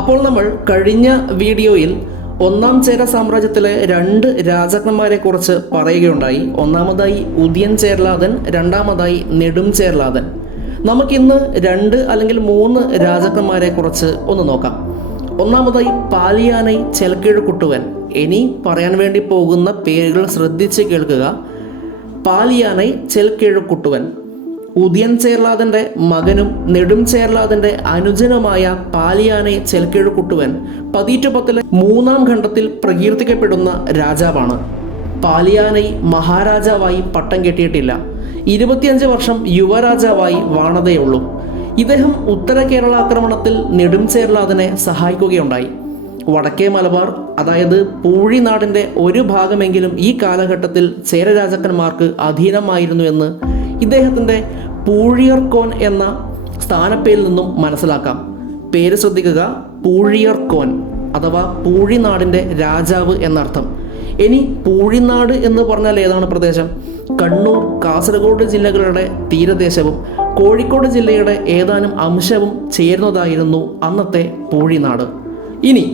അപ്പോൾ നമ്മൾ കഴിഞ്ഞ വീഡിയോയിൽ ഒന്നാം ചേര സാമ്രാജ്യത്തിലെ രണ്ട് രാജാക്കന്മാരെ കുറിച്ച് പറയുകയുണ്ടായി. ഒന്നാമതായി ഉദിയൻ ചേരലാതൻ, രണ്ടാമതായി നെടും ചേരലാതൻ. നമുക്കിന്ന് രണ്ട് അല്ലെങ്കിൽ മൂന്ന് രാജാക്കന്മാരെ കുറിച്ച് ഒന്ന് നോക്കാം. ഒന്നാമതായി പാലിയാനൈ ചെൽക്കിഴക്കുട്ടുവൻ. ഇനി പറയാൻ വേണ്ടി പോകുന്ന പേരുകൾ ശ്രദ്ധിച്ച് കേൾക്കുക. പാലിയാനൈ ചെൽക്കിഴക്കുട്ടുവൻ ഉദിയൻ ചേരലാതൻ്റെ മകനും നെടും ചേരലാതൻ്റെ അനുജനുമായ പാലിയാനൈ ചെൽക്കിഴക്കുട്ടുവൻ 1810 മൂന്നാം ഖണ്ഡത്തിൽ പ്രകീർത്തിക്കപ്പെടുന്ന രാജാവാണ്. പാലിയാനൈ മഹാരാജാവായി പട്ടം കെട്ടിയിട്ടില്ല. 25 വർഷം യുവരാജാവായി വാണതേയുള്ളൂ. ഇദ്ദേഹം ഉത്തര കേരള ആക്രമണത്തിൽ നെടും ചേരലാതനെ സഹായിക്കുകയുണ്ടായി. വടക്കേ മലബാർ, അതായത് പൂഴിനാടിൻ്റെ ഒരു ഭാഗമെങ്കിലും ഈ കാലഘട്ടത്തിൽ ചേര രാജാക്കന്മാർക്ക് അധീനമായിരുന്നു എന്ന് ഇദ്ദേഹത്തിൻ്റെ പൂഴിയർക്കോൻ എന്ന സ്ഥാനപ്പേരിൽ നിന്നും മനസ്സിലാക്കാം. പേര് ശ്രദ്ധിക്കുക, പൂഴിയർക്കോൻ അഥവാ പൂഴിനാടിൻ്റെ രാജാവ് എന്നർത്ഥം. ഇനി പൂഴിനാട് എന്ന് പറഞ്ഞാൽ ഏതാണ് പ്രദേശം? കണ്ണൂർ, കാസർഗോഡ് ജില്ലകളുടെ തീരദേശവും കോഴിക്കോട് ജില്ലയുടെ ഏതാനും അംശവും ചേരുന്നതായിരുന്നു അന്നത്തെ പൂഴിനാട്. ഇനി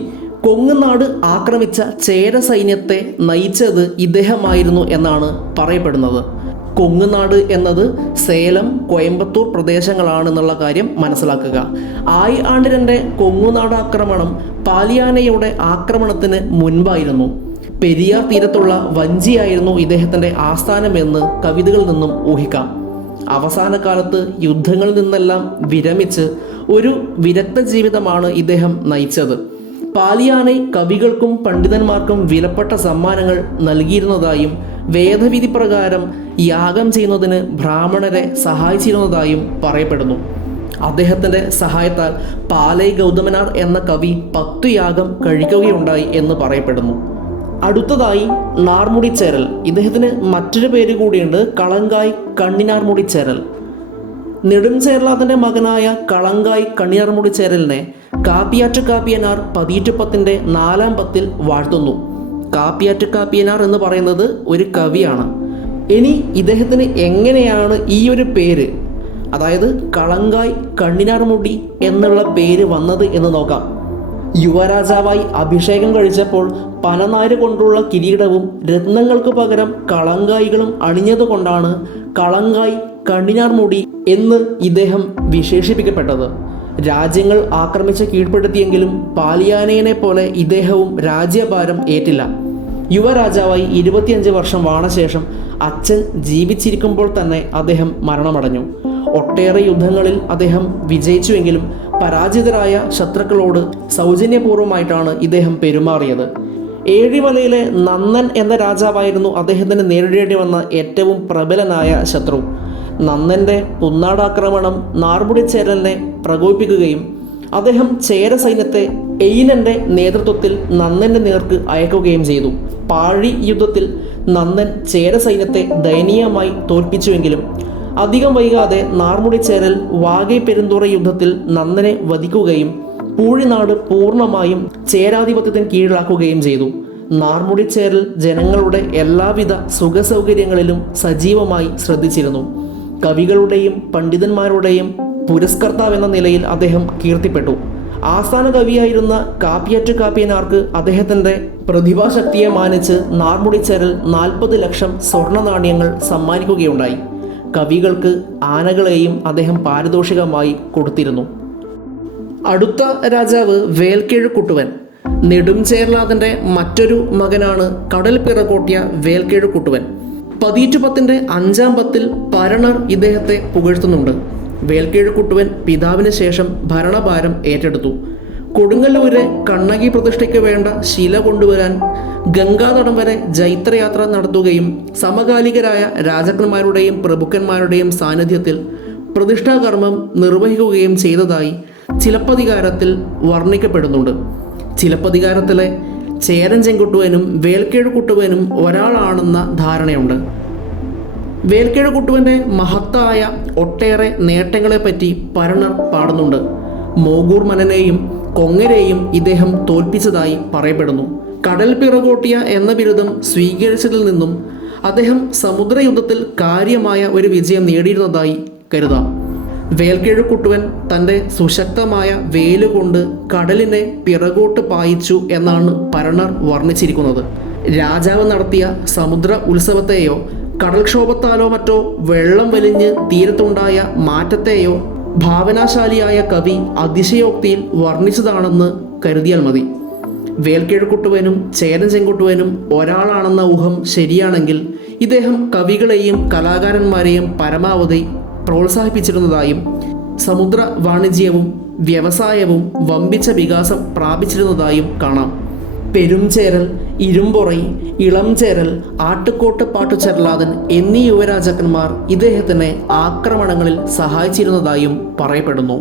കൊങ്ങുനാട് ആക്രമിച്ച ചേര സൈന്യത്തെ നയിച്ചത് ഇദ്ദേഹമായിരുന്നു എന്നാണ് പറയപ്പെടുന്നത്. കൊങ്ങുനാട് എന്നത് സേലം, കോയമ്പത്തൂർ പ്രദേശങ്ങളാണെന്നുള്ള കാര്യം മനസ്സിലാക്കുക. ആയിആണ്ടിരൻ്റെ കൊങ്ങുനാട് ആക്രമണം പാലിയാനയുടെ ആക്രമണത്തിന് മുൻപായിരുന്നു. പെരിയാർ തീരത്തുള്ള വഞ്ചിയായിരുന്നു ഇദ്ദേഹത്തിൻ്റെ ആസ്ഥാനമെന്ന് കവിതകളിൽ നിന്നും ഊഹിക്കാം. അവസാന കാലത്ത് യുദ്ധങ്ങളിൽ നിന്നെല്ലാം വിരമിച്ച് ഒരു വിരക്ത ജീവിതമാണ് ഇദ്ദേഹം നയിച്ചത്. പാലിയാനൈ കവികൾക്കും പണ്ഡിതന്മാർക്കും വിലപ്പെട്ട സമ്മാനങ്ങൾ നൽകിയിരുന്നതായും വേദവിധി പ്രകാരം യാഗം ചെയ്യുന്നതിന് ബ്രാഹ്മണരെ സഹായിച്ചിരുന്നതായും പറയപ്പെടുന്നു. അദ്ദേഹത്തിൻ്റെ സഹായത്താൽ പാലൈ ഗൗതമനാർ എന്ന കവി 10 യാഗം കഴിക്കുകയുണ്ടായി എന്ന് പറയപ്പെടുന്നു. അടുത്തതായി നാർമുടിച്ചേരൽ. ഇദ്ദേഹത്തിന് മറ്റൊരു പേര് കൂടിയുണ്ട്, കളങ്കായ് കണ്ണിനാർമുടിച്ചേരൽ. നെടും ചേരലാതൻ്റെ മകനായ കളങ്കായ് കണ്ണിനാർമുടിച്ചേരലിനെ കാപ്പിയാറ്റ് കാപ്പിയനാർ 1810 4-ാം പത്തിൽ വാഴ്ത്തുന്നു. കാപ്പിയാറ്റ് കാപ്പിയനാർ എന്ന് പറയുന്നത് ഒരു കവിയാണ്. ഇനി ഇദ്ദേഹത്തിന് എങ്ങനെയാണ് ഈ ഒരു പേര്, അതായത് കളങ്കായ് കണ്ണിനാർമുടി എന്നുള്ള പേര് വന്നത് എന്ന് നോക്കാം. യുവരാജാവായി അഭിഷേകം കഴിച്ചപ്പോൾ പനനാര് കൊണ്ടുള്ള കിരീടവും രത്നങ്ങൾക്ക് പകരം കളങ്കായ്കളും അണിഞ്ഞതുകൊണ്ടാണ് കളങ്കായ് കണ്ണിനാർമുടി എന്ന് ഇദ്ദേഹം വിശേഷിപ്പിക്കപ്പെട്ടത്. രാജ്യങ്ങൾ ആക്രമിച്ച് കീഴ്പ്പെടുത്തിയെങ്കിലും പാലിയാനയെ പോലെ ഇദ്ദേഹവും രാജ്യഭാരം ഏറ്റില്ല. യുവരാജാവായി 25 വർഷം വാണശേഷം അച്ഛൻ ജീവിച്ചിരിക്കുമ്പോൾ തന്നെ അദ്ദേഹം മരണമടഞ്ഞു. ഒട്ടേറെ യുദ്ധങ്ങളിൽ അദ്ദേഹം വിജയിച്ചുവെങ്കിലും പരാജിതരായ ശത്രുക്കളോട് സൗജന്യപൂർവ്വമായിട്ടാണ് ഇദ്ദേഹം പെരുമാറിയത്. ഏഴിമലയിലെ നന്നൻ എന്ന രാജാവായിരുന്നു അദ്ദേഹത്തിന് നേരിടേണ്ടി വന്ന ഏറ്റവും പ്രബലനായ ശത്രു. നന്നൻ്റെ പുന്നാടാക്രമണം നാർമുടിച്ചേരലിനെ പ്രകോപിപ്പിക്കുകയും അദ്ദേഹം ചേര സൈന്യത്തെ എയിനൻ്റെ നേതൃത്വത്തിൽ നന്നൻ്റെ നേർക്ക് അയക്കുകയും ചെയ്തു. പാഴി യുദ്ധത്തിൽ നന്നൻ ചേര സൈന്യത്തെ ദയനീയമായി തോൽപ്പിച്ചുവെങ്കിലും അധികം വൈകാതെ നാർമുടിച്ചേരൽ വാഗൈ പെരുന്തുറ യുദ്ധത്തിൽ നന്നനെ വധിക്കുകയും പൂഴിനാട് പൂർണ്ണമായും ചേരാധിപത്യത്തിന് കീഴിലാക്കുകയും ചെയ്തു. നാർമുടിച്ചേരൽ ജനങ്ങളുടെ എല്ലാവിധ സുഖസൗകര്യങ്ങളിലും സജീവമായി ശ്രദ്ധിച്ചിരുന്നു. കവികളുടെയും പണ്ഡിതന്മാരുടെയും പുരസ്കർത്താവെന്ന നിലയിൽ അദ്ദേഹം കീർത്തിപ്പെട്ടു. ആസ്ഥാന കവിയായിരുന്ന കാപ്പിയാറ്റ് കാപ്പിയനാർക്ക് അദ്ദേഹത്തിൻ്റെ പ്രതിഭാശക്തിയെ മാനിച്ച് നാർമുടിച്ചേരൽ 40 ലക്ഷം സ്വർണ്ണ നാണയങ്ങൾ സമ്മാനിക്കുകയുണ്ടായി. കവികൾക്ക് ആനകളെയും അദ്ദേഹം പാരിതോഷികമായി കൊടുത്തിരുന്നു. അടുത്ത രാജാവ് വേൽക്കിഴക്കുട്ടുവൻ. നെടും ചേരലാതൻ്റെ മറ്റൊരു മകനാണ് കടൽ പിറകോട്ടിയ വേൽക്കിഴക്കുട്ടുവൻ. 1810 5-ാം പത്തിൽ പരണർ ഇദ്ദേഹത്തെ പുകഴ്ത്തുന്നുണ്ട്. വേൽക്കിഴക്കുട്ടുവൻ പിതാവിന് ശേഷം ഭരണഭാരം ഏറ്റെടുത്തു. കൊടുങ്ങല്ലൂരെ കണ്ണകി പ്രതിഷ്ഠയ്ക്ക് വേണ്ട ശില കൊണ്ടുവരാൻ ഗംഗാതടം വരെ ജൈത്രയാത്ര നടത്തുകയും സമകാലികരായ രാജാക്കന്മാരുടെയും പ്രഭുക്കന്മാരുടെയും സാന്നിധ്യത്തിൽ പ്രതിഷ്ഠാകർമ്മം നിർവഹിക്കുകയും ചെയ്തതായി ചിലപ്പതികാരത്തിൽ വർണ്ണിക്കപ്പെടുന്നുണ്ട്. ചിലപ്പതികാരത്തിലെ ചേരൻ ചെങ്കുട്ടുവനും വേൽക്കിഴക്കുട്ടുവനും ഒരാളാണെന്ന ധാരണയുണ്ട്. വേൽക്കിഴക്കുട്ടുവൻ്റെ മഹത്തായ ഒട്ടേറെ നേട്ടങ്ങളെപ്പറ്റി പരണർ പാടുന്നുണ്ട്. മോഗൂർ മനനെയും കൊങ്ങരെയും ഇദ്ദേഹം തോൽപ്പിച്ചതായി പറയപ്പെടുന്നു. കടൽ പിറകോട്ടിയ എന്ന ബിരുദം സ്വീകരിച്ചതിൽ നിന്നും അദ്ദേഹം സമുദ്രയുദ്ധത്തിൽ കാര്യമായ ഒരു വിജയം നേടിയിരുന്നതായി കരുതാം. വേൽക്കിഴക്കുട്ടുവൻ തൻ്റെ സുശക്തമായ വേലുകൊണ്ട് കടലിനെ പിറകോട്ട് പായിച്ചു എന്നാണ് പരണർ വർണ്ണിച്ചിരിക്കുന്നത്. രാജാവ് നടത്തിയ സമുദ്ര ഉത്സവത്തെയോ കടൽക്ഷോഭത്താലോ മറ്റോ വെള്ളം വലിഞ്ഞ് തീരത്തുണ്ടായ മാറ്റത്തെയോ ഭാവനാശാലിയായ കവി അതിശയോക്തിയിൽ വർണ്ണിച്ചതാണെന്ന് കരുതിയാൽ മതി. വേൽക്കിഴക്കുട്ടുവനും ചേരൻ ചെങ്കുട്ടുവനും ഒരാളാണെന്ന ഊഹം ശരിയാണെങ്കിൽ ഇദ്ദേഹം കവികളെയും കലാകാരന്മാരെയും പരമാവധി പ്രോത്സാഹിപ്പിച്ചിരുന്നതായും സമുദ്ര വാണിജ്യവും വ്യവസായവും വമ്പിച്ച വികാസം പ്രാപിച്ചിരുന്നതായും കാണാം. പെരുംചേരൽ, ഇരുമ്പൊറൈ, ഇളംചേരൽ, ആട്ടുകോട്ട് പാട്ടുചെരലാതൻ എന്നീ യുവരാജാക്കന്മാർ ഇദ്ദേഹത്തിനെ ആക്രമണങ്ങളിൽ സഹായിച്ചിരുന്നതായും പറയപ്പെടുന്നു.